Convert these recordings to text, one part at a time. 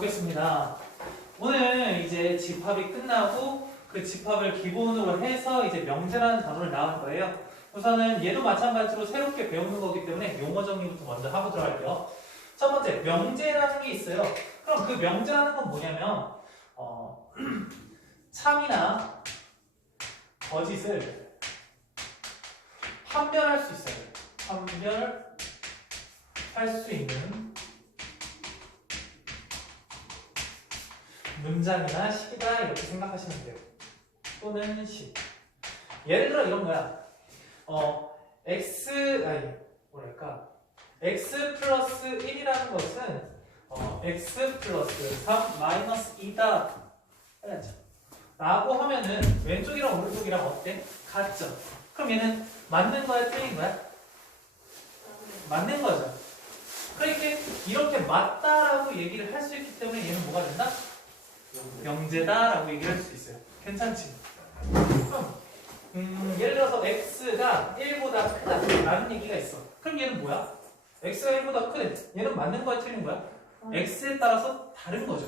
보겠습니다. 오늘 이제 집합이 끝나고 그 집합을 기본으로 해서 이제 명제라는 단어를 나올 거예요. 우선은 얘도 마찬가지로 새롭게 배우는 거기 때문에 용어 정리부터 먼저 하고 들어갈게요. 첫 번째, 명제라는 게 있어요. 그럼 그 명제라는 건 뭐냐면 참이나 거짓을 판별할 수 있어요. 판별할 수 있는 문장이나 식이다 이렇게 생각하시면 돼요. 또는 식. 예를 들어 이런 거야. x 플러스 1이라는 것은 x 플러스 3 마이너스 2다 해야죠. 라고 하면은 왼쪽이랑 오른쪽이랑 어때? 같죠? 그럼 얘는 맞는 거야 틀린 거야? 맞는 거죠. 그러니까 이렇게 맞다라고 얘기를 할 수 있기 때문에 얘는 뭐가 된다? 명제다라고 얘기를 할 수 있어요. 괜찮지? 그럼 예를 들어서 x가 1보다 크다라는 얘기가 있어. 그럼 얘는 뭐야? x가 1보다 크대. 얘는 맞는 거야 틀린 거야? x에 따라서 다른 거죠.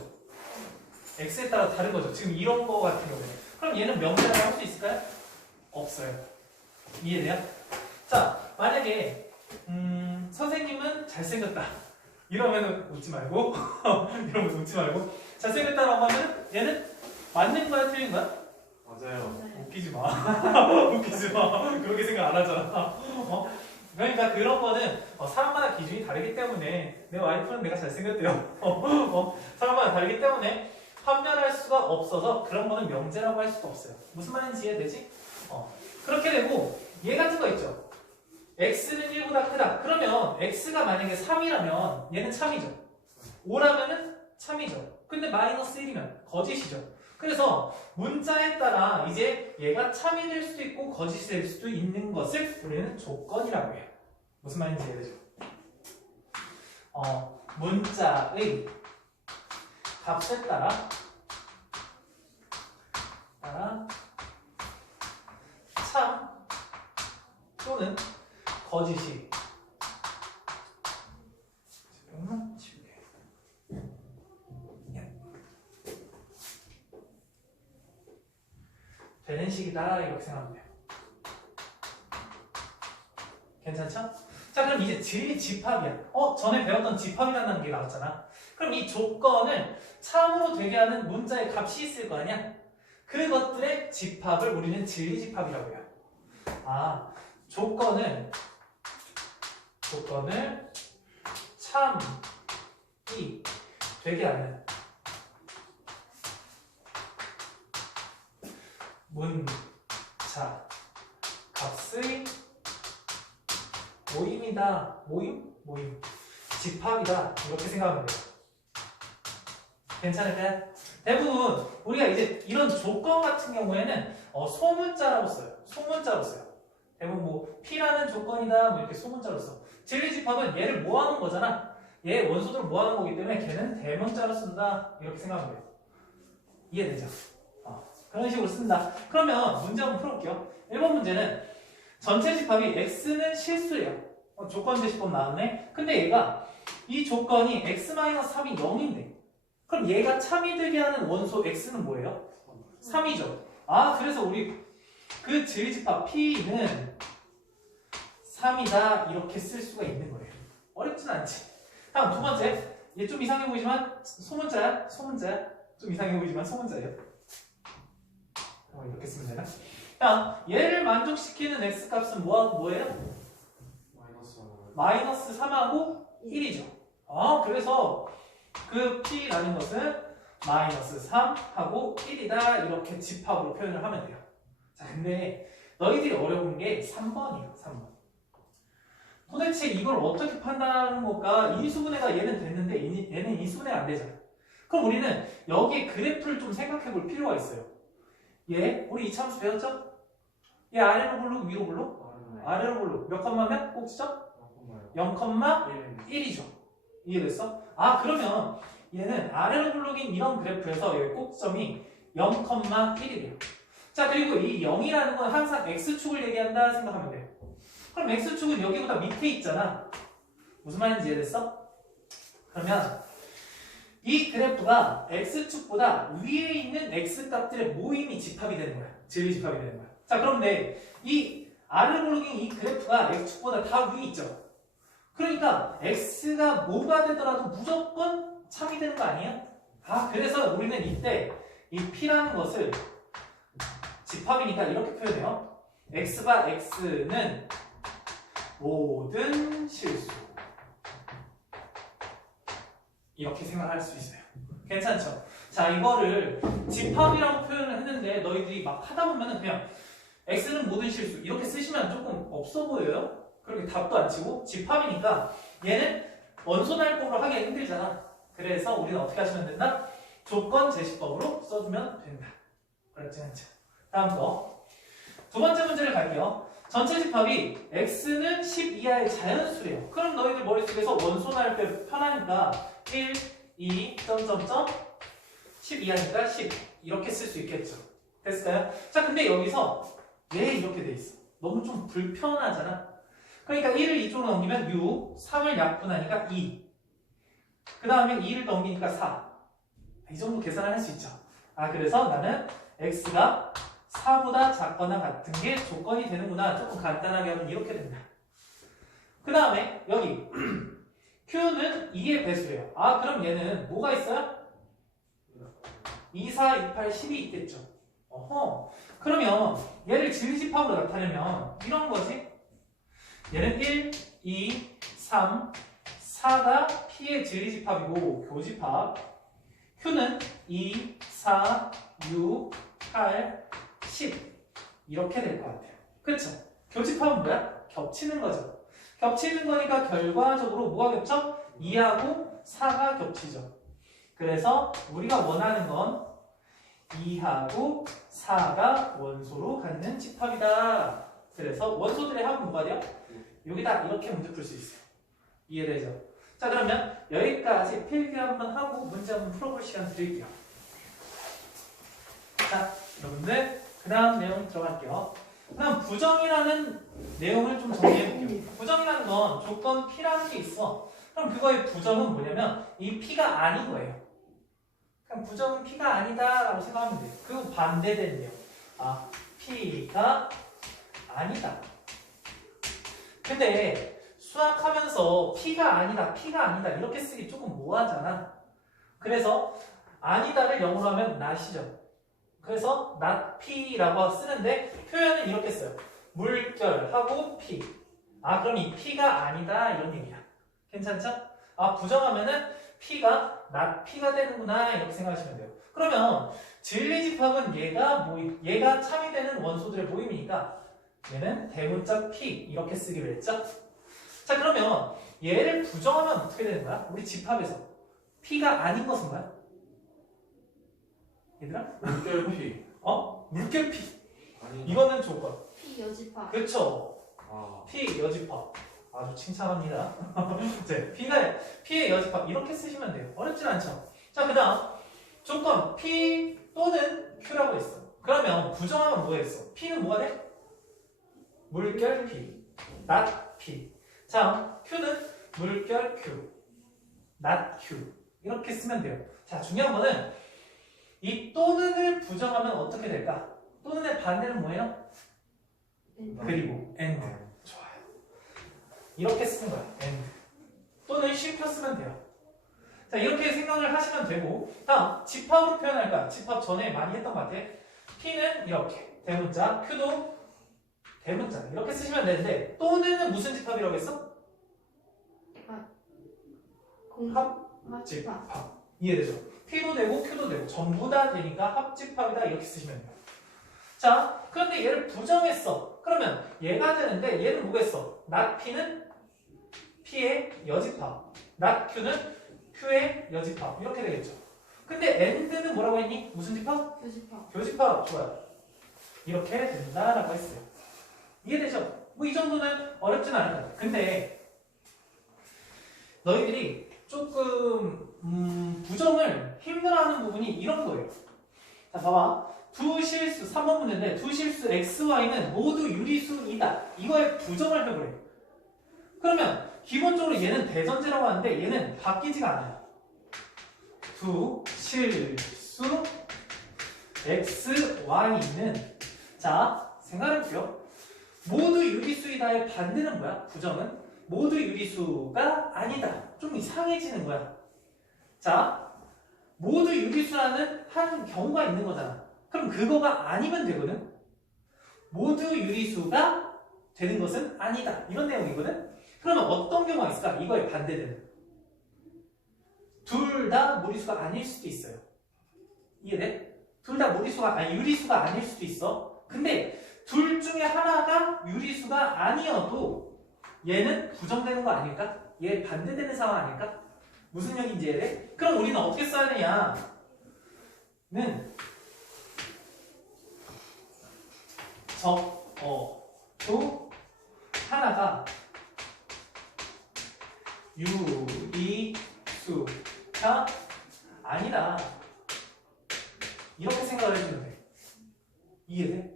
x에 따라 다른 거죠. 지금 이런 거 같은 경우에. 그럼 얘는 명제라고 할 수 있을까요? 없어요. 이해돼요? 자, 만약에 선생님은 잘생겼다. 이러면 웃지 말고 잘생겼다라고 하면 얘는 맞는 거야 틀린 거야? 맞아요. 웃기지 마. 웃기지 마. 그렇게 생각 안 하잖아. 그러니까 그런 거는 사람마다 기준이 다르기 때문에 내 와이프는 내가 잘생겼대요. 사람마다 다르기 때문에 판별할 수가 없어서 그런 거는 명제라고 할 수가 없어요. 무슨 말인지 이해되지? 그렇게 되고 얘 같은 거 있죠. x는 1보다 크다. 그러면 x가 만약에 3이라면 얘는 참이죠. 5라면은 참이죠. 근데 마이너스 1이면 거짓이죠. 그래서 문자에 따라 이제 얘가 참이 될 수도 있고 거짓이 될 수도 있는 것을 우리는 조건이라고 해요. 무슨 말인지 이해되죠? 문자의 값에 따라 참 또는 거짓이 잠깐만 지우개 되는 식이다 이렇게 생각하면 돼요. 괜찮죠? 자, 그럼 이제 진리 집합이야. 전에 배웠던 집합이라는 게 나왔잖아. 그럼 이 조건을 참으로 되게 하는 문자의 값이 있을 거 아니야? 그것들의 집합을 우리는 진리 집합이라고 해요. 조건을 참이 되게 하는 문자 값의 모임이다. 모임? 집합이다. 이렇게 생각하면 돼요. 괜찮을까요? 대부분 우리가 이제 이런 조건 같은 경우에는 소문자라고 써요. 대부분 뭐 P라는 조건이다 뭐 이렇게 소문자로 써. 진리집합은 얘를 모아놓은 거잖아. 얘 원소들을 모아놓은 거기 때문에 걔는 대명자로 쓴다 이렇게 생각하면 돼요. 이해되죠? 그런 식으로 쓴다. 그러면 문제 한번 풀어볼게요. 1번 문제는 전체 집합이 x는 실수예요. 조건 제시법 나왔네. 근데 얘가 이 조건이 x-3이 0인데 그럼 얘가 참이 되게 하는 원소 x는 뭐예요? 3이죠. 그래서 우리 그 진리집합 P는 3이다 이렇게 쓸 수가 있는 거예요. 어렵진 않지. 다음 두 번째. 얘 좀 이상해 보이지만 소문자야. 좀 이상해 보이지만 소문자예요. 이렇게 쓰면 되나? 자, 얘를 만족시키는 x값은 뭐예요? 마이너스 3하고 1이죠. 그래서 그 P라는 것은 마이너스 3하고 1이다 이렇게 집합으로 표현을 하면 돼요. 자, 근데 너희들이 어려운 게 3번이에요. 3번. 도대체 이걸 어떻게 판단하는 걸까? 인수분해가 얘는 됐는데 얘는 인수분해가 안 되잖아. 그럼 우리는 여기에 그래프를 좀 생각해 볼 필요가 있어요. 우리 이참수 배웠죠? 얘 아래로 볼록 위로 볼록? 아래로 볼록. 몇 컴마면? 꼭지점? 0,1이죠. 이해됐어? 그러면 얘는 아래로 볼록인 이런 그래프에서 여기 꼭지점이 0,1이래요. 자, 그리고 이 0이라는 건 항상 x축을 얘기한다 생각하면 돼요. 그럼 x축은 여기보다 밑에 있잖아. 무슨 말인지 이해됐어? 그러면 이 그래프가 x축보다 위에 있는 x값들의 모임이 집합이 되는 거야. 진리 집합이 되는 거야. 자, 그런데 이 아르고르깅 이 그래프가 x축보다 다 위에 있죠. 그러니까 x가 뭐가 되더라도 무조건 참이 되는 거 아니에요? 아, 그래서 우리는 이때 이 p라는 것을 집합이니까 이렇게 표현해요. x바 x는 모든 실수. 이렇게 생각할 수 있어요. 괜찮죠? 자, 이거를 집합이라고 표현을 했는데 너희들이 막 하다 보면은 그냥 x는 모든 실수 이렇게 쓰시면 조금 없어 보여요? 그렇게 답도 안 치고 집합이니까 얘는 원소날법으로 하기 힘들잖아. 그래서 우리는 어떻게 하시면 된다? 조건 제시법으로 써주면 된다. 그렇지 않죠? 다음 거. 두 번째 문제를 갈게요. 전체 집합이 x는 10 이하의 자연수래요. 그럼 너희들 머릿속에서 원소날법 편하니까 1, 2, 점점점 10 이하니까 10 이렇게 쓸 수 있겠죠. 됐을까요? 자, 근데 여기서 왜 이렇게 돼 있어? 너무 좀 불편하잖아. 그러니까 1을 이쪽으로 넘기면 6, 3을 약분하니까 2, 그 다음에 2를 넘기니까 4. 이 정도 계산을 할 수 있죠. 아, 그래서 나는 x가 4보다 작거나 같은 게 조건이 되는구나. 조금 간단하게 하면 이렇게 된다. 그 다음에 여기 q는 2의 배수래요. 아, 그럼 얘는 뭐가 있어요? 2, 4, 2, 8, 10이 있겠죠. 어허. 그러면 얘를 진리집합으로 나타내면 이런 거지. 얘는 1, 2, 3, 4가 p의 진리집합이고 교집합. q는 2, 4, 6, 8, 10 이렇게 될 것 같아요. 그쵸? 교집합은 뭐야? 겹치는 거죠. 겹치는 거니까 결과적으로 뭐가 겹쳐? 2하고 4가 겹치죠. 그래서 우리가 원하는 건 2하고 4가 원소로 갖는 집합이다. 그래서 원소들의 합은 뭐가 돼요? 여기다 이렇게 문제 풀 수 있어요. 이해되죠? 자, 그러면 여기까지 필기 한번 하고 문제 한번 풀어볼 시간 드릴게요. 자, 여러분들 그 다음 내용 들어갈게요. 그다음 부정이라는 내용을 좀 정리해볼게요. 부정이라는 건 조건 P라는 게 있어. 그럼 그거의 부정은 뭐냐면 이 P가 아닌 거예요. 그럼 부정은 P가 아니다 라고 생각하면 돼요. 그 반대된 내용. 아, P가 아니다. 근데 수학하면서 P가 아니다, P가 아니다 이렇게 쓰기 조금 모호하잖아. 그래서 아니다를 영어로 하면 not이죠. 그래서 not P라고 쓰는데 표현은 이렇게 써요. 물결하고 P. 아, 그럼 이 P가 아니다 이런 얘기야. 괜찮죠? 아, 부정하면은 P가 not P가 되는구나 이렇게 생각하시면 돼요. 그러면 진리집합은 얘가 참이 되는 원소들의 모임이니까 얘는 대문자 P 이렇게 쓰기로 했죠? 자, 그러면 얘를 부정하면 어떻게 되는 거야? 우리 집합에서 P가 아닌 것은 뭐야? 얘들아? 물결 P. 물결 P. 아니. 이거는 조건. P 여집합. 그렇죠. 아. P 여집합. 아주 칭찬합니다. 네, P의 여집합 이렇게 쓰시면 돼요. 어렵진 않죠. 자, 그 다음 조건 P 또는 Q라고 했어. 그러면 부정하면 뭐 했어? P는 뭐가 돼? 물결 P, not P. 자, Q는 물결 Q, not Q. 이렇게 쓰면 돼요. 자, 중요한 거는 이 또는을 부정하면 어떻게 될까? 또는의 반대는 뭐예요? 그리고 and. 좋아요. 이렇게 쓰는 거야. and. 또는 쉼표 쓰면 돼요. 자, 이렇게 생각을 하시면 되고 다음 집합으로 표현할까? 집합 전에 많이 했던 것 같아. P는 이렇게 대문자, Q도 대문자 이렇게 쓰시면 되는데 또는은 무슨 집합이라고 했어? 합집합. 이해되죠? P도 되고 Q도 되고 전부 다 되니까 합집합이다 이렇게 쓰시면 돼요. 자, 그런데 얘를 부정했어. 그러면 얘가 되는데 얘는 뭐겠어? not P는 P의 여집합, not Q는 Q의 여집합 이렇게 되겠죠. 근데 and는 뭐라고 했니? 무슨 집합? 교집합. 교집합. 좋아요. 이렇게 된다라고 했어요. 이해되죠? 뭐 이 정도는 어렵진 않을 거야. 근데 너희들이 조금 부정을 힘들어하는 부분이 이런 거예요. 자, 봐봐. 두 실수, 3번 문제인데 두 실수 x, y는 모두 유리수이다. 이거에 부정을 해보래. 그러면 기본적으로 얘는 대전제라고 하는데 얘는 바뀌지가 않아요. 두 실수 x, y는 자 생각해볼게요. 모두 유리수이다의 반대는 뭐야? 부정은 모두 유리수가 아니다. 좀 이상해지는 거야. 자, 모두 유리수라는 한 경우가 있는 거잖아. 그럼 그거가 아니면 되거든. 모두 유리수가 되는 것은 아니다. 이런 내용이거든. 그러면 어떤 경우가 있을까? 이거에 반대되는. 둘 다 무리수가 아닐 수도 있어요. 이해돼? 둘 다 유리수가 아닐 수도 있어. 근데 둘 중에 하나가 유리수가 아니어도 얘는 부정되는 거 아닐까? 얘 반대되는 상황 아닐까? 무슨 얘기인지 이해돼? 그럼 우리는 어떻게 써야 되냐는 또 하나가 유리수가 아니다. 이렇게 생각을 해주면 돼. 이해돼?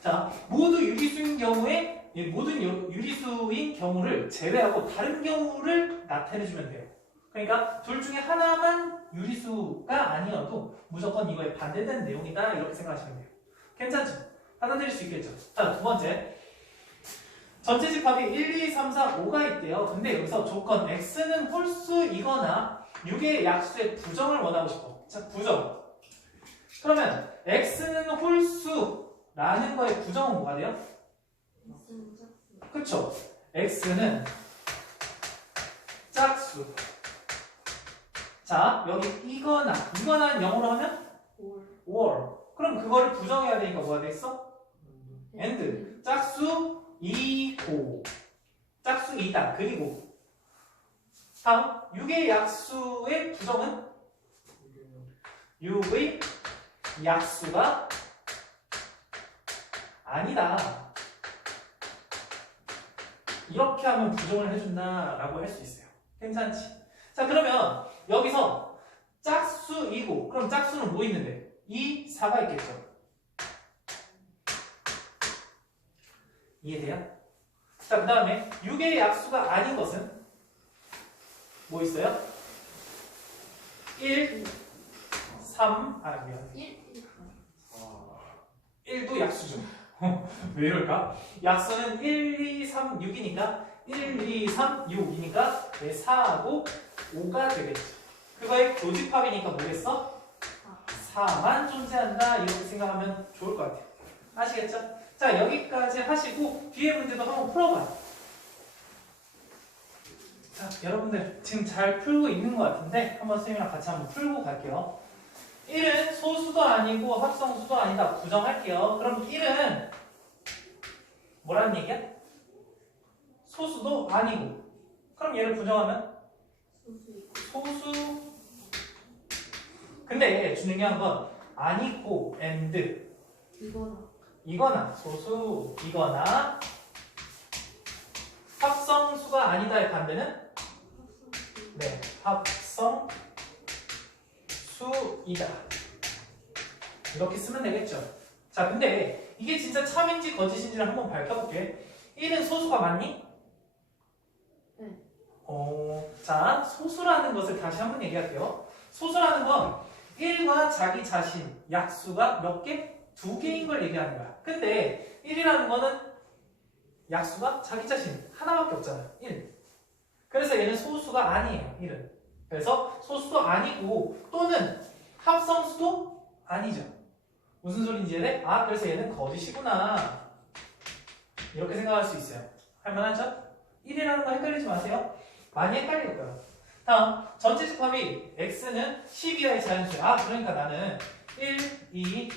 자, 모두 유리수인 경우에 모든 유리수인 경우를 제외하고 다른 경우를 나타내주면 돼요. 그러니까 둘 중에 하나만 유리수가 아니어도 무조건 이거에 반대되는 내용이다. 이렇게 생각하시면 돼요. 괜찮죠? 받아들일 수 있겠죠? 자, 두 번째. 전체 집합이 1, 2, 3, 4, 5가 있대요. 근데 여기서 조건 x는 홀수이거나 6의 약수의 부정을 원하고 싶어. 자, 부정. 그러면 x는 홀수라는 거의 부정은 뭐가 돼요? 그쵸? x는 짝수. 자, 여기 이거나는 영어로 하면 or. 그럼 그거를 부정해야 되니까 뭐가 되겠어? and. 짝수 2고 짝수 2다. 그리고 다음 6의 약수의 부정은 6의 약수가 아니다. 이렇게 하면 부정을 해준다라고 할 수 있어요. 괜찮지? 자, 그러면 여기서 짝수이고 그럼 짝수는 뭐 있는데? 2, 4가 있겠죠. 이해돼요? 자, 그 다음에 6의 약수가 아닌 것은 뭐 있어요? 1, 3, 미안. 1도 약수죠. 왜 이럴까? 약수는 1, 2, 3, 6이니까 1, 2, 3, 6이니까 4하고 5가 되겠죠. 그거의 교집합이니까 뭐겠어? 4만 존재한다. 이렇게 생각하면 좋을 것 같아요. 아시겠죠? 자, 여기까지 하시고 뒤에 문제도 한번 풀어봐요. 자, 여러분들 지금 잘 풀고 있는 것 같은데 한번 선생님이랑 같이 한번 풀고 갈게요. 1은 소수도 아니고 합성수도 아니다. 부정할게요. 그럼 1은 뭐라는 얘기야? 소수도 아니고. 그럼 얘를 부정하면? 소수. 근데 중요한 건 아니고 and 이거나 소수이거나 합성수가 아니다의 반대는? 네, 합성수이다. 이렇게 쓰면 되겠죠. 자, 근데 이게 진짜 참인지 거짓인지를 한번 밝혀볼게. 1은 소수가 맞니? 네. 자, 소수라는 것을 다시 한번 얘기할게요. 소수라는 건 1과 자기 자신, 약수가 몇 개? 2개인 걸 얘기하는 거야. 근데 1이라는 거는 약수가 자기 자신 하나밖에 없잖아요. 1. 그래서 얘는 소수가 아니에요. 1은. 그래서 소수도 아니고 또는 합성수도 아니죠. 무슨 소리인지 이해돼? 아, 그래서 얘는 거짓이구나. 이렇게 생각할 수 있어요. 할만하죠? 1이라는 거 헷갈리지 마세요. 많이 헷갈릴 거예요. 다음, 전체 집합이 x는 10 이하의 자연수야. 아, 그러니까 나는 1, 2,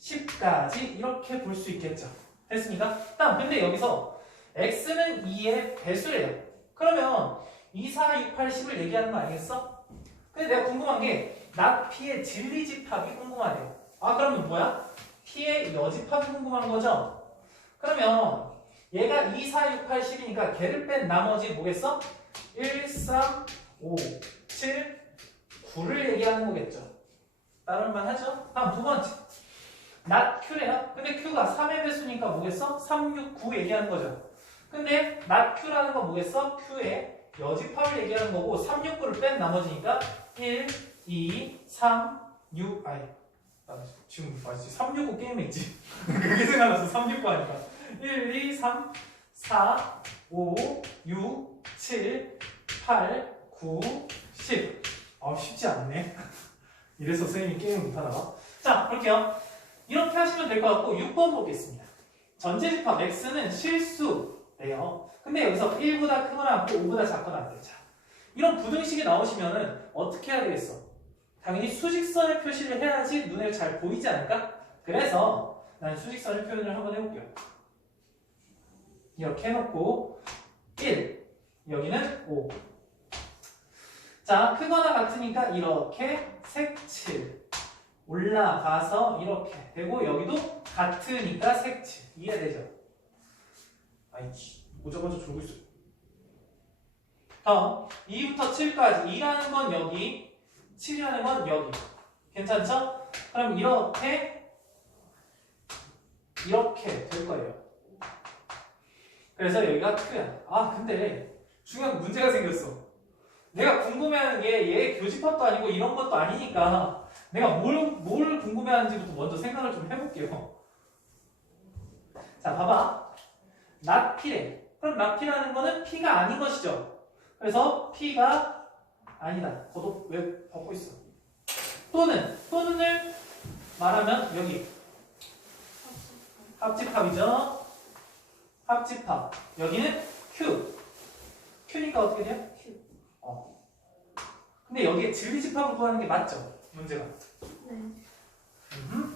10까지 이렇게 볼 수 있겠죠. 됐습니까? 다음, 근데 여기서 x는 2의 배수래요. 그러면 2, 4, 6, 8, 10을 얘기하는 거 아니겠어? 근데 내가 궁금한 게 not p의 진리집합이 궁금하대요. 아, 그러면 뭐야? p의 여집합이 궁금한 거죠? 그러면 얘가 2, 4, 6, 8, 10이니까 걔를 뺀 나머지 뭐겠어? 1, 3, 5, 7, 9를 얘기하는 거겠죠. 따를만 하죠? 다음 두 번째. not q래요. 근데 q가 3의 배수니까 뭐겠어? 3, 6, 9 얘기하는 거죠. 근데 not q라는 건 뭐겠어? q의 여집합을 얘기하는 거고 3, 6, 9를 뺀 나머지니까 1, 2, 3, 6 아니 나 지금 맞지? 3, 6, 9 게임에 있지? 그게 생각났어. 3, 6, 9 하니까 1, 2, 3, 4, 5, 6, 7, 8, 9, 10 쉽지 않네. 이래서 선생님이 게임을 못하다가 자 볼게요. 이렇게 하시면 될 것 같고 6번 보겠습니다. 전체집합 x는 실수래요. 근데 여기서 1보다 크거나 같고 5보다 작거나 같아요. 자, 이런 부등식이 나오시면은 어떻게 해야 되겠어? 당연히 수직선을 표시를 해야지 눈에 잘 보이지 않을까? 그래서 난 수직선을 표현을 한번 해볼게요. 이렇게 해놓고 1 여기는 5 자, 크거나 같으니까 이렇게 색칠 올라가서 이렇게 되고 여기도 같으니까 색칠 이해되죠? 아이 오자마자 졸고 있어. 다음 2부터 7까지 2라는 건 여기 7이라는 건 여기 괜찮죠? 그럼 이렇게 될 거예요. 그래서 여기가 크야. 근데 중요한 문제가 생겼어. 내가 궁금해하는 게 얘 교집합도 아니고 이런 것도 아니니까 내가 뭘 궁금해하는지부터 먼저 생각을 좀 해볼게요. 자, 봐봐. not p래. 그럼 not p라는 거는 p가 아닌 것이죠. 그래서 p가 아니다. 겉옷 왜 벗고 있어? 또는을 말하면 여기 합집합이죠. 합집합. 여기는 q. q니까 어떻게 돼요? q. 근데 여기에 진리집합을 구하는 게 맞죠? 문제가. 네.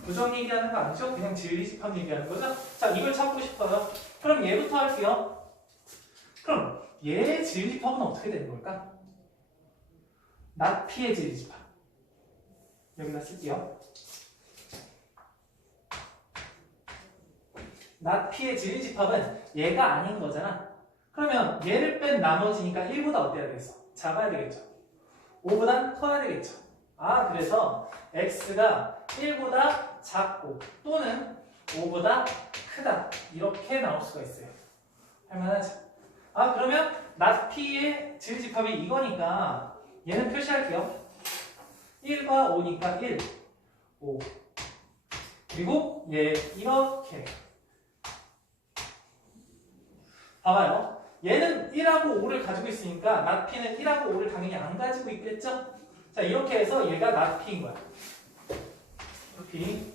부정 얘기하는 거 아니죠? 그냥 진리집합 얘기하는 거죠? 자, 이걸 찾고 싶어요. 그럼 얘부터 할게요. 그럼 얘의 진리집합은 어떻게 되는 걸까? not p의 진리집합. 여기다 쓸게요. not p의 진리집합은 얘가 아닌 거잖아. 그러면 얘를 뺀 나머지니까 1보다 어때야 되겠어? 작아야 되겠죠. 5보단 커야 되겠죠. 그래서 x가 1보다 작고 또는 5보다 크다. 이렇게 나올 수가 있어요. 할만하죠? 그러면 not p의 진리집합이 이거니까 얘는 표시할게요. 1과 5니까 1, 5. 그리고 얘 이렇게. 봐봐요. 얘는 1하고 5를 가지고 있으니까 not p는 1하고 5를 당연히 안 가지고 있겠죠? 자, 이렇게 해서 얘가 not p인 거야. p,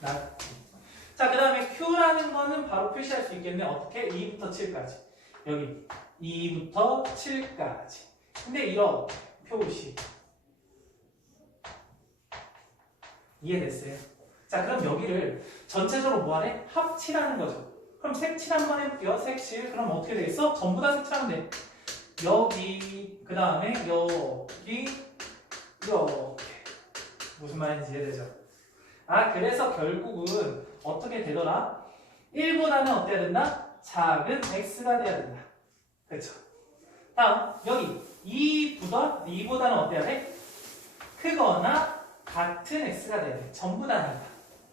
not p. 자, 그 다음에 q라는 거는 바로 표시할 수 있겠네. 어떻게? 2부터 7까지. 여기 2부터 7까지. 근데 이렇게 표시. 이해됐어요? 자, 그럼 여기를 전체적으로 뭐 하래? 합치라는 거죠. 그럼 색칠 한번 해볼게요. 색칠. 그럼 어떻게 되겠어? 전부 다 색칠하면 돼. 여기, 그 다음에 여기, 이렇게. 무슨 말인지 이해되죠? 그래서 결국은 어떻게 되더라? 1보다는 어때야 된다? 작은 x가 돼야 된다. 그렇죠? 다음, 여기 2보다는 어때야 돼? 크거나 같은 x가 돼야 돼. 전부 다니까.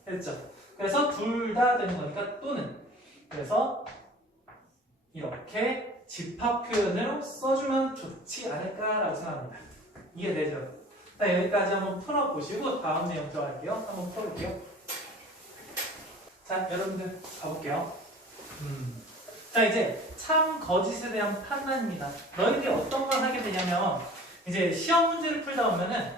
됐죠? 그래서 둘 다 되는 거니까 또는. 그래서 이렇게 집합 표현으로 써주면 좋지 않을까라고 생각합니다. 이해되죠? 자, 여기까지 한번 풀어보시고 다음 내용 들어갈게요. 한번 풀어볼게요. 자, 여러분들 가볼게요. 자, 이제 참 거짓에 대한 판단입니다. 너희들이 어떤 걸 하게 되냐면 이제 시험 문제를 풀다 보면은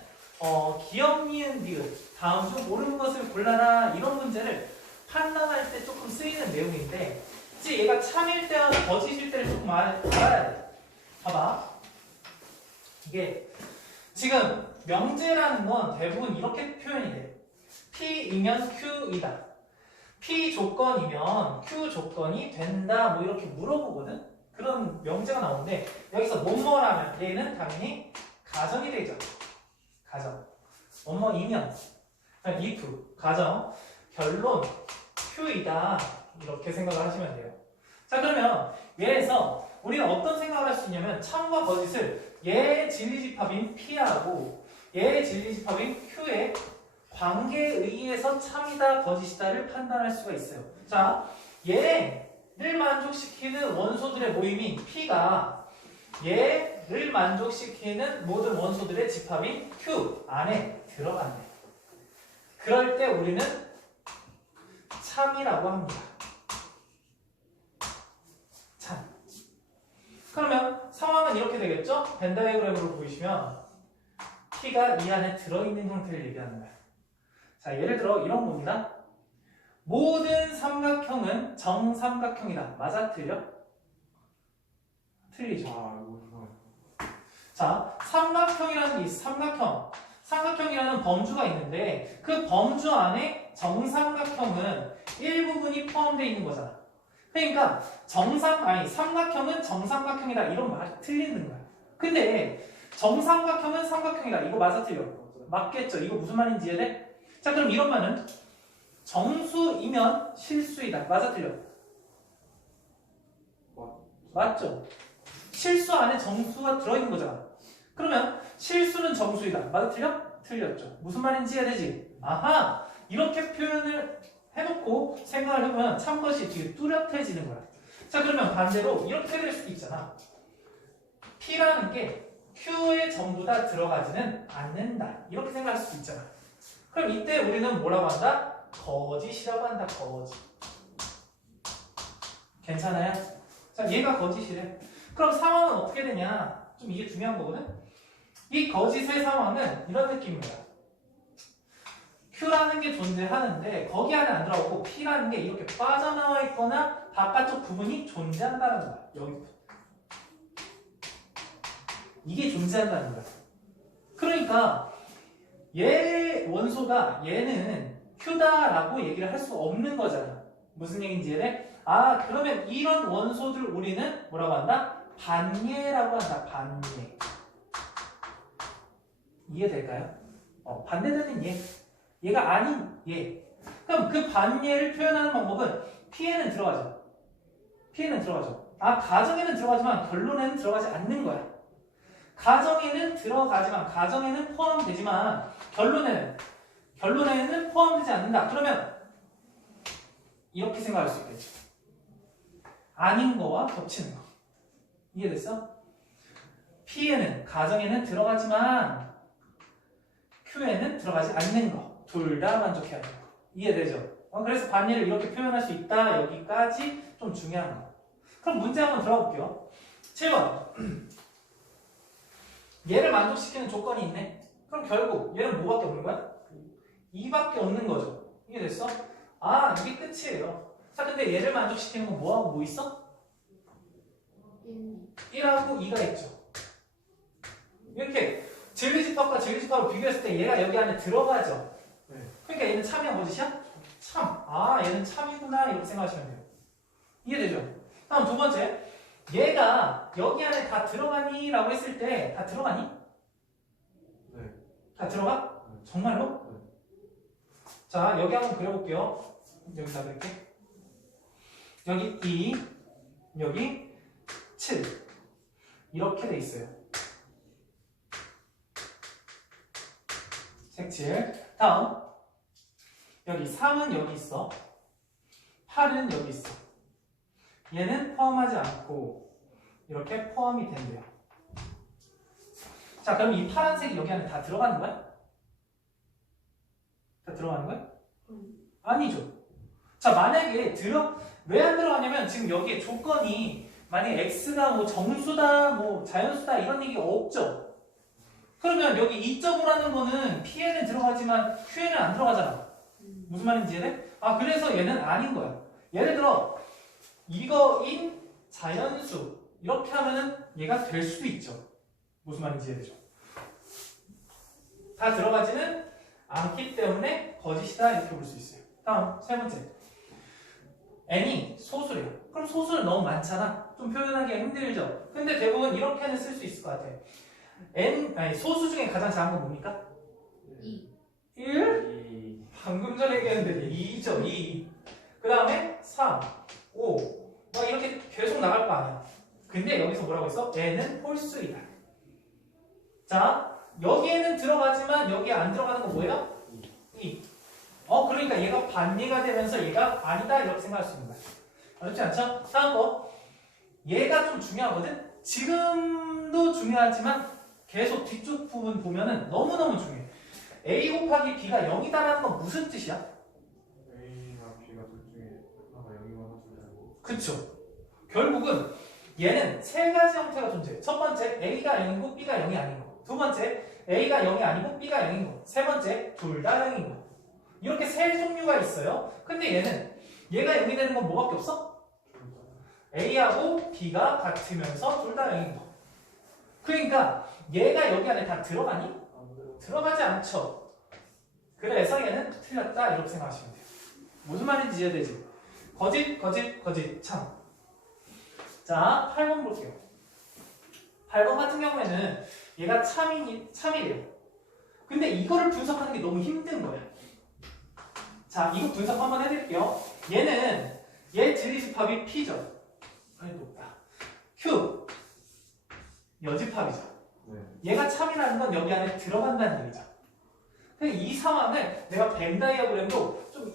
기억, 니은, 니은 다음 중 옳은 것을 골라라 이런 문제를 판단할 때 조금 쓰이는 내용인데 이제 얘가 참일 때와 거짓일 때를 조금 알아야 돼. 봐봐. 이게 지금 명제라는 건 대부분 이렇게 표현이 돼. P이면 Q이다. P 조건이면 Q 조건이 된다. 뭐 이렇게 물어보거든. 그런 명제가 나오는데 여기서 뭐뭐라면 얘는 당연히 가정이 되죠. 가정. 뭐뭐이면 if 가정 결론 Q이다. 이렇게 생각을 하시면 돼요. 자, 그러면 얘에서 우리는 어떤 생각을 할 수 있냐면 참과 거짓을 얘의 진리집합인 P하고 얘의 진리집합인 Q의 관계에 의해서 참이다 거짓이다를 판단할 수가 있어요. 자, 얘를 만족시키는 원소들의 모임인 P가 얘 얘를 만족시키는 모든 원소들의 집합인 Q 안에 들어간대. 그럴 때 우리는 참이라고 합니다. 참. 그러면 상황은 이렇게 되겠죠? 벤 다이어그램으로 보이시면 P가 이 안에 들어있는 형태를 얘기하는 거예요. 자, 예를 들어 이런 겁니다. 모든 삼각형은 정삼각형이다. 맞아? 틀려? 틀리죠. 자, 삼각형이라는 게 삼각형이라는 범주가 있는데 그 범주 안에 정삼각형은 일부분이 포함되어 있는 거잖아. 그러니까 삼각형은 정삼각형이다. 이런 말이 틀리는 거야. 근데 정삼각형은 삼각형이다. 이거 맞아 틀려? 맞겠죠? 이거 무슨 말인지 이해돼? 자, 그럼 이런 말은 정수이면 실수이다. 맞아 틀려? 맞죠? 실수 안에 정수가 들어있는 거잖아. 그러면 실수는 정수이다. 맞아 틀려? 틀렸죠. 무슨 말인지 이해되지? 아하! 이렇게 표현을 해놓고 생각을 해보면 참 것이 되게 뚜렷해지는 거야. 자, 그러면 반대로 이렇게 될 수도 있잖아. P라는 게 Q에 전부 다 들어가지는 않는다. 이렇게 생각할 수도 있잖아. 그럼 이때 우리는 뭐라고 한다? 거짓이라고 한다. 거짓. 괜찮아요? 자, 얘가 거짓이래. 그럼 상황은 어떻게 되냐? 좀 이게 중요한 거거든? 이 거짓의 상황은 이런 느낌입니다. Q라는 게 존재하는데 거기 안에 안 들어가고 P라는 게 이렇게 빠져나와 있거나 바깥쪽 부분이 존재한다는 거야. 여기. 이게 존재한다는 거야. 그러니까 얘 원소가 얘는 Q다라고 얘기를 할 수 없는 거잖아. 무슨 얘기인지 이해돼? 아, 그러면 이런 원소들 우리는 뭐라고 한다? 반예라고 한다. 반예. 이해될까요? 반대되는 얘. 얘가 아닌 얘. 그럼 그 반예를 표현하는 방법은 P에는 들어가죠. P에는 들어가죠. 아, 가정에는 들어가지만 결론에는 들어가지 않는 거야. 가정에는 들어가지만, 가정에는 포함되지만 결론에는 포함되지 않는다. 그러면 이렇게 생각할 수 있겠죠. 아닌 거와 겹치는 거. 이해됐어? P에는, 가정에는 들어가지만 Q에는 들어가지 않는 거. 둘 다 만족해야 돼요. 이해되죠? 그래서 반예를 이렇게 표현할 수 있다. 여기까지 좀 중요한 거. 그럼 문제 한번 들어가 볼게요. 7번. 얘를 만족시키는 조건이 있네. 그럼 결국 얘는 뭐밖에 없는 거야? 2밖에 없는 거죠. 이해됐어? 아, 이게 끝이에요. 자, 근데 얘를 만족시키는 건 뭐하고 뭐 있어? 1하고 2가 있죠. 이렇게 진리집합과 진리집합을 비교했을 때 얘가 여기 안에 들어가죠. 그러니까 얘는 참이야 거짓이야? 참. 아, 얘는 참이구나. 이렇게 생각하시면 돼요. 이해되죠? 다음 두 번째. 얘가 여기 안에 다 들어가니? 라고 했을 때 다 들어가니? 네. 다 들어가? 네. 정말로? 네. 자, 여기 한번 그려볼게요. 여기다 그릴게. 여기 2, 여기 7. 이렇게 돼 있어요. 색칠. 다음. 여기 3은 여기 있어. 8은 여기 있어. 얘는 포함하지 않고 이렇게 포함이 된대요. 자, 그럼 이 파란색이 여기 안에 다 들어가는 거야? 다 들어가는 거야? 아니죠. 자, 만약에 왜 안 들어가냐면 지금 여기에 조건이 만약에 x가 뭐 정수다, 뭐 자연수다 이런 얘기가 없죠. 그러면 여기 2.5라는 거는 P에는 들어가지만 Q에는 안 들어가잖아. 무슨 말인지 이해돼? 아, 그래서 얘는 아닌 거야. 예를 들어 이거인 자연수 이렇게 하면은 얘가 될 수도 있죠. 무슨 말인지 이해되죠? 다 들어가지는 않기 때문에 거짓이다 이렇게 볼 수 있어요. 다음 세 번째. n이 소수래요. 그럼 소수는 너무 많잖아. 좀 표현하기가 힘들죠. 근데 대부분 이렇게는 쓸 수 있을 것 같아. 소수 중에 가장 작은 건 뭡니까? 2. 1? 방금 전에 얘기했는데 2죠. 2. 그 다음에 3, 5. 막 이렇게 계속 나갈 거 아니야. 근데 여기서 뭐라고 했어? n은 홀수이다. 자, 여기에는 들어가지만 여기에 안 들어가는 건 뭐예요? 2. 그러니까 얘가 반예가 되면서 얘가 아니다 이렇게 생각할 수 있는 거야. 어렵지 않죠? 다음 거. 얘가 좀 중요하거든? 지금 지금도 중요하지만 계속 뒤쪽 부분 보면은 너무너무 중요해. A 곱하기 B가 0이다라는 건 무슨 뜻이야? A나 B가 둘 중에 하나가 0이거나 둘 다. 그쵸. 결국은 얘는 세 가지 형태가 존재해. 첫 번째, A가 0이고 B가 0이 아닌 거. 두 번째, A가 0이 아니고 B가 0인 거. 세 번째, 둘 다 0인 거. 이렇게 세 종류가 있어요. 근데 얘가 0이 되는 건 뭐밖에 없어? A하고 B가 같으면서 둘 다 0인 거. 그러니까 얘가 여기 안에 다 들어가니? 들어가지 않죠. 그래서 얘는 틀렸다 이렇게 생각하시면 돼요. 무슨 말인지 이해되지? 거짓, 참. 자, 8번 볼게요. 8번 같은 경우에는 얘가 참이래요. 근데 이거를 분석하는 게 너무 힘든 거야. 자, 이거 분석 한번 해드릴게요. 얘 들이집합이 P죠. 아니, 높다. Q. 여집합이죠. 네. 얘가 참이라는 건 여기 안에 들어간다는 얘기죠. 근데 이 상황을 내가 벤 다이어그램도 좀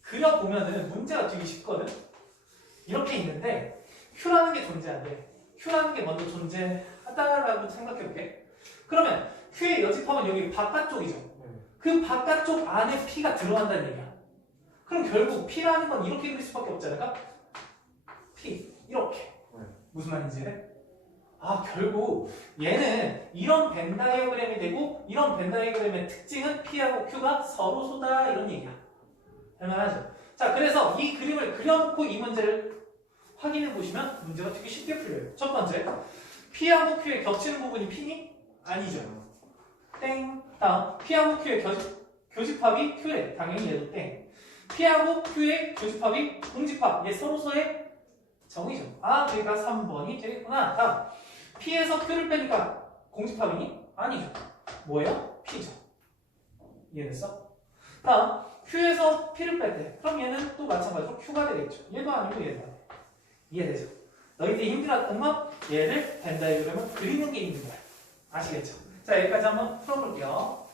그려보면은 문제가 되게 쉽거든. 이렇게 있는데 Q라는 게 존재한대. Q라는 게 먼저 존재하다라고 생각해볼게. 그러면 Q의 여집합은 여기 바깥쪽이죠. 네. 그 바깥쪽 안에 P가 들어간다는 얘기야. 그럼 결국 P라는 건 이렇게 그릴 수밖에 없지 않을까? P 이렇게. 네. 무슨 말인지 해? 아, 결국 얘는 이런 벤 다이어그램이 되고 이런 벤 다이어그램의 특징은 P하고 Q가 서로 쏘다 이런 얘기야. 할만하죠? 자, 그래서 이 그림을 그려놓고 이 문제를 확인해 보시면 문제가 되게 쉽게 풀려요. 첫 번째, P하고 Q의 겹치는 부분이 P니? 아니죠. 땡. 다음, P하고 Q의 교집합이 Q래. 당연히 얘도 땡. P하고 Q의 교집합이 공집합. 얘 서로서의 정의죠. 아, 그러니까 3번이 되겠구나. 다음, P에서 Q를 빼니까 공집합이니? 아니죠. 뭐예요? P죠. 이해됐어? 다음, Q에서 P를 뺄 때, 그럼 얘는 또 마찬가지로 Q가 되겠죠. 얘도 아니고 얘도 아니고. 이해되죠? 너희들이 힘들었던 건 얘를 벤 다이어그램을 그리는 게 힘든 거야. 아시겠죠? 자, 여기까지 한번 풀어볼게요.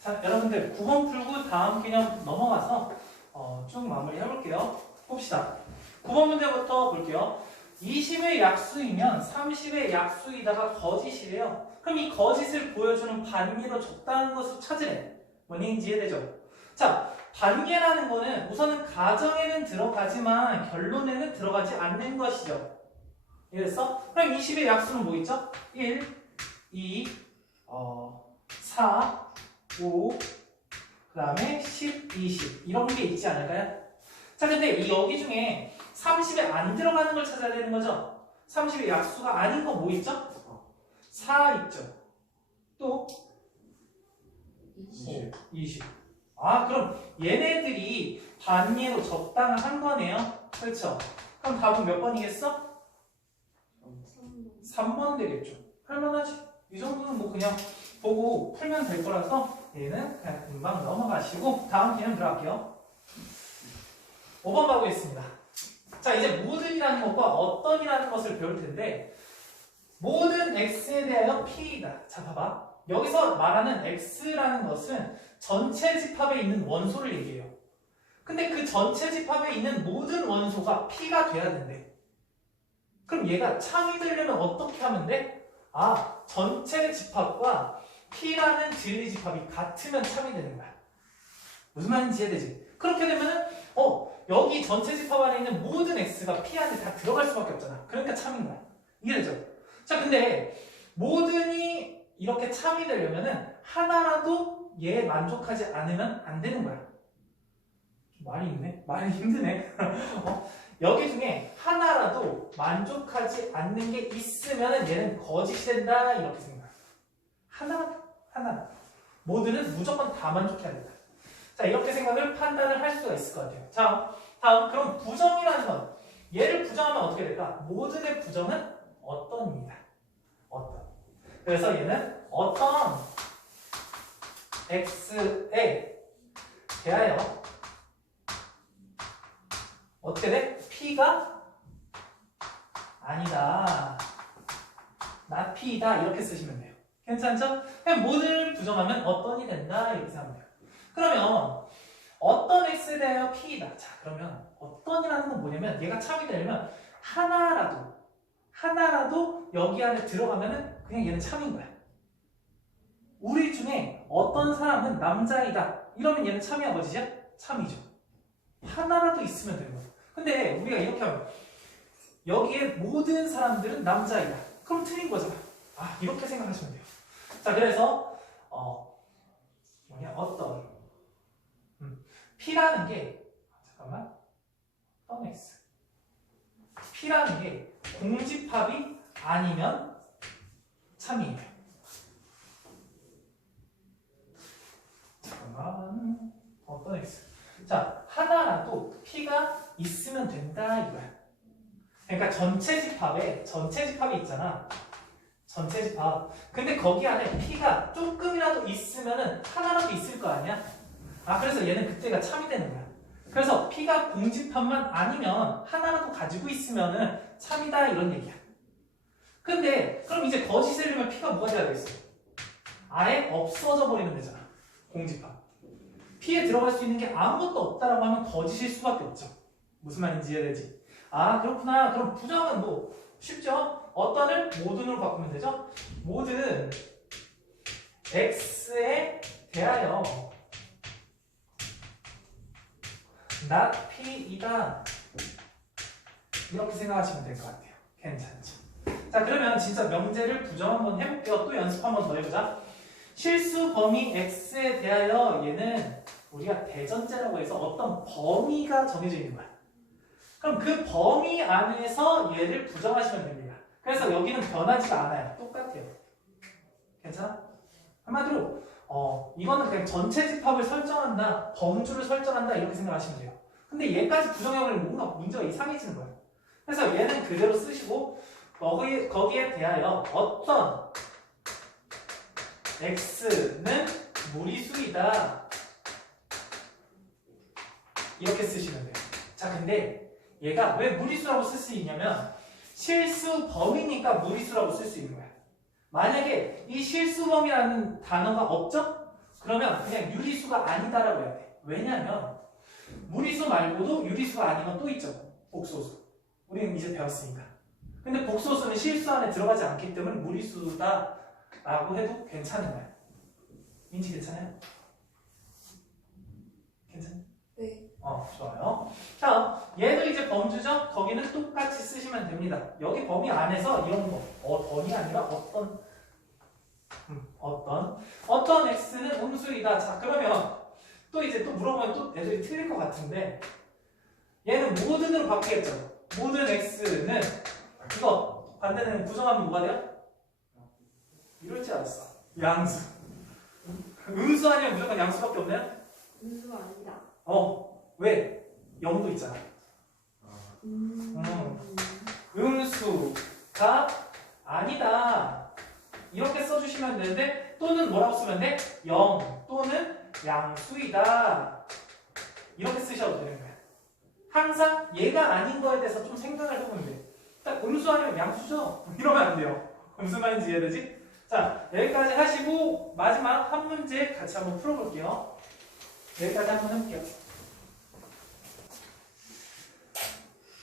자, 여러분들 9번 풀고 다음 개념 넘어가서 쭉 마무리 해볼게요. 봅시다. 9번 문제부터 볼게요. 20의 약수이면 30의 약수이다가 거짓이래요. 그럼 이 거짓을 보여주는 반예로 적당한 것을 찾으래. 뭔지 이해되죠? 자, 반예라는 거는 우선은 가정에는 들어가지만 결론에는 들어가지 않는 것이죠. 이해됐어? 그럼 20의 약수는 뭐 있죠? 1, 2, 4, 5, 그 다음에 10, 20 이런 게 있지 않을까요? 자, 근데 이 여기 중에 30에 안 들어가는 걸 찾아야 되는 거죠? 30의 약수가 아닌 거 뭐 있죠? 4 있죠. 또 20. 20. 아, 그럼 얘네들이 반예로 적당한 거네요. 그렇죠? 그럼 답은 몇 번이겠어? 3번 되겠죠. 할만하지? 이 정도는 뭐 그냥 보고 풀면 될 거라서 얘는 그냥 금방 넘어가시고 다음 개념 들어갈게요. 5번 가보겠습니다. 자, 이제 모든이라는 것과 어떤이라는 것을 배울 텐데 모든 x에 대하여 p이다. 자, 봐봐. 여기서 말하는 x라는 것은 전체 집합에 있는 원소를 얘기해요. 근데 그 전체 집합에 있는 모든 원소가 p가 돼야 된대. 그럼 얘가 참이 되려면 어떻게 하면 돼? 아, 전체 집합과 p라는 진리 집합이 같으면 참이 되는 거야. 무슨 말인지 이해되지? 그렇게 되면은 여기 전체 집합 안에 있는 모든 x가 p 안에 다 들어갈 수밖에 없잖아. 그러니까 참인 거야. 이해되죠? 자, 근데 모든이 이렇게 참이 되려면은 하나라도 얘에 만족하지 않으면 안 되는 거야. 말이 있네? 말이 힘드네. 여기 중에 하나라도 만족하지 않는 게 있으면 얘는 거짓이 된다 이렇게 생각해. 하나. 모두는 무조건 다 만족해야 된다. 자, 이렇게 생각을 판단을 할 수가 있을 것 같아요. 자, 다음 그럼 부정이라는 건 얘를 부정하면 어떻게 될까? 모든의 부정은 어떤입니다. 어떤. 그래서 얘는 어떤 x에 대하여 어떻게 돼? p가 아니다. not p다 이렇게 쓰시면 돼요. 괜찮죠? 그냥 모든을 부정하면 어떤이 된다 이렇게 생각하면 돼요. 그러면 어떤 x에 대하여 p이다. 자, 그러면 어떤이라는 건 뭐냐면 얘가 참이 되려면 하나라도 하나라도 여기 안에 들어가면은 그냥 얘는 참인 거야. 우리 중에 어떤 사람은 남자이다. 이러면 얘는 참이야, 거짓이야? 참이죠. 하나라도 있으면 되는 거야. 근데 우리가 이렇게 하면 여기에 모든 사람들은 남자이다. 그럼 틀린 거잖아. 아, 이렇게 생각하시면 돼요. 자, 그래서 어떤 P라는 게 잠깐만 X P라는 게 공집합이 아니면 참이에요. 잠깐만 어떤 X 자, 하나라도 P가 있으면 된다 이거야. 그러니까 전체 집합이 있잖아. 전체 집합. 근데 거기 안에 P가 조금이라도 있으면은 하나라도 있을 거 아니야? 아, 그래서 얘는 그때가 참이 되는 거야. 그래서 P가 공집합만 아니면 하나라도 가지고 있으면은 참이다 이런 얘기야. 근데 그럼 이제 거짓을 내면 P가 뭐가 돼야 되겠어? 아예 없어져 버리면 되잖아. 공집합. P에 들어갈 수 있는 게 아무것도 없다라고 하면 거짓일 수밖에 없죠. 무슨 말인지 이해되지? 아, 그렇구나. 그럼 부정은 뭐 쉽죠? 어떤을 모든으로 바꾸면 되죠? 모든 x에 대하여 not p이다 이렇게 생각하시면 될 것 같아요. 괜찮죠? 자, 그러면 진짜 명제를 부정 한번 해볼게요. 또 연습 한번 더 해보자. 실수 범위 x에 대하여 얘는 우리가 대전제라고 해서 어떤 범위가 정해져 있는 거야. 그럼 그 범위 안에서 얘를 부정하시면 됩니다. 그래서 여기는 변하지가 않아요. 똑같아요. 괜찮아? 한마디로 이거는 그냥 전체 집합을 설정한다, 범주를 설정한다 이렇게 생각하시면 돼요. 근데 얘까지 부정해버리면 뭔가 문제가 이상해지는 거예요. 그래서 얘는 그대로 쓰시고 거기에 대하여 어떤 x는 무리수이다 이렇게 쓰시면 돼요. 자, 근데 얘가 왜 무리수라고 쓸 수 있냐면 실수 범위니까 무리수라고 쓸 수 있는 거야. 만약에 이 실수 범위라는 단어가 없죠? 그러면 그냥 유리수가 아니다라고 해야 돼. 왜냐면 무리수 말고도 유리수가 아니면 또 있죠. 복소수. 우리는 이제 배웠으니까. 근데 복소수는 실수 안에 들어가지 않기 때문에 무리수다라고 해도 괜찮은 거야. 민지 괜찮아요? 괜찮아? 네. 좋아요. 자, 얘도 이제 범주죠? 거기는 똑같이 쓰시면 됩니다. 여기 범위 안에서 이런 거, 어떤이 아니라 어떤 x는 음수이다. 자, 그러면 또 이제 또 물어보면 또 애들이 틀릴 것 같은데 얘는 모든으로 바뀌겠죠? 모든 x는 이거 반대는 부정하면 뭐가 돼요? 이럴 줄 알았어. 양수. 음수 아니면 무조건 양수밖에 없나요? 음수가 아니다. 왜? 0도 있잖아. 음수가 아니다. 이렇게 써주시면 되는데 또는 뭐라고 쓰면 돼? 0 또는 양수이다. 이렇게 쓰셔도 되는 거야. 항상 얘가 아닌 거에 대해서 좀 생각을 해보면 돼. 딱 음수 아니면 양수죠? 이러면 안 돼요. 무슨 말인지 이해되지? 자, 여기까지 하시고 마지막 한 문제 같이 한번 풀어볼게요. 여기까지 한번 해볼게요.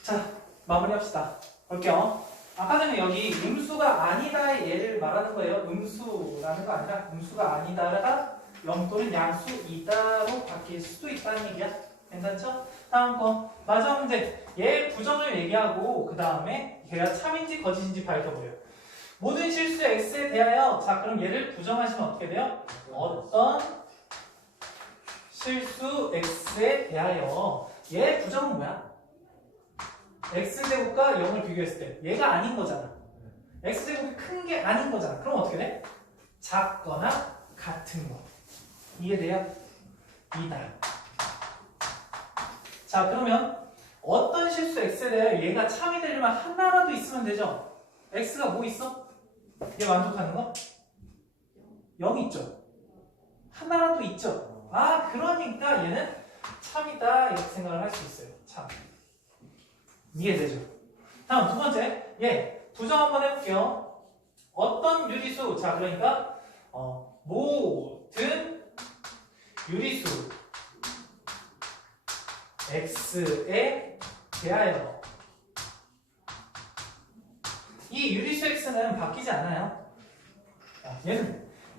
자, 마무리합시다. 볼게요. 아까 전에 여기 음수가 아니다의 예를 말하는 거예요. 음수라는 거 아니라 음수가 아니다가 0 또는 양수이다로 바뀔 수도 있다는 얘기야. 괜찮죠? 다음 거 마지막 문제. 얘 부정을 얘기하고 그 다음에 얘가 참인지 거짓인지 밝혀보래요. 모든 실수 x에 대하여 자, 그럼 얘를 부정하시면 어떻게 돼요? 어떤 실수 x에 대하여 얘 부정은 뭐야? x제곱과 0을 비교했을 때 얘가 아닌 거잖아. x제곱이 큰 게 아닌 거잖아. 그럼 어떻게 돼? 작거나 같은 거. 이해돼요? 이다. 자, 그러면 어떤 실수 x에 대하여 얘가 참이 되려면 하나라도 있으면 되죠? x가 뭐 있어? 얘 만족하는 거? 0 있죠? 하나라도 있죠? 아, 그러니까 얘는 참이다 이렇게 생각을 할 수 있어요. 참. 이해되죠? 다음 두 번째, 부정 한번 해볼게요. 어떤 유리수? 자, 그러니까 모든 유리수 x에 대하여 이 이 유리수 x는 바뀌지 않아요.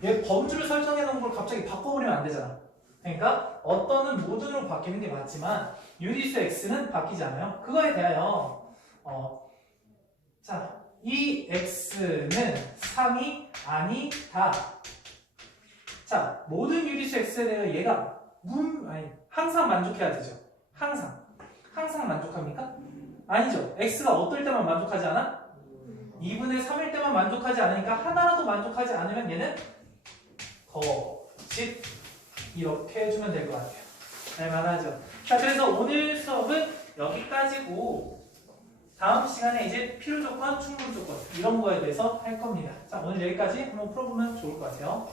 얘 범주를 설정해 놓은 걸 갑자기 바꿔버리면 안 되잖아. 그러니까 어떤은 모든으로 바뀌는 게 맞지만 유리수 x는 바뀌지 않아요. 그거에 대하여 자, 이 x는 3이 아니다. 자, 모든 유리수 x에 대해 얘가 항상 만족해야 되죠. 항상 만족합니까? 아니죠. x가 어떨 때만 만족하지 않아? 2분의 3일 때만 만족하지 않으니까 하나라도 만족하지 않으면 얘는 거짓 이렇게 해주면 될 것 같아요. 알만하죠? 자, 그래서 오늘 수업은 여기까지고 다음 시간에 이제 필요 조건, 충분 조건 이런 거에 대해서 할 겁니다. 자, 오늘 여기까지 한번 풀어보면 좋을 것 같아요.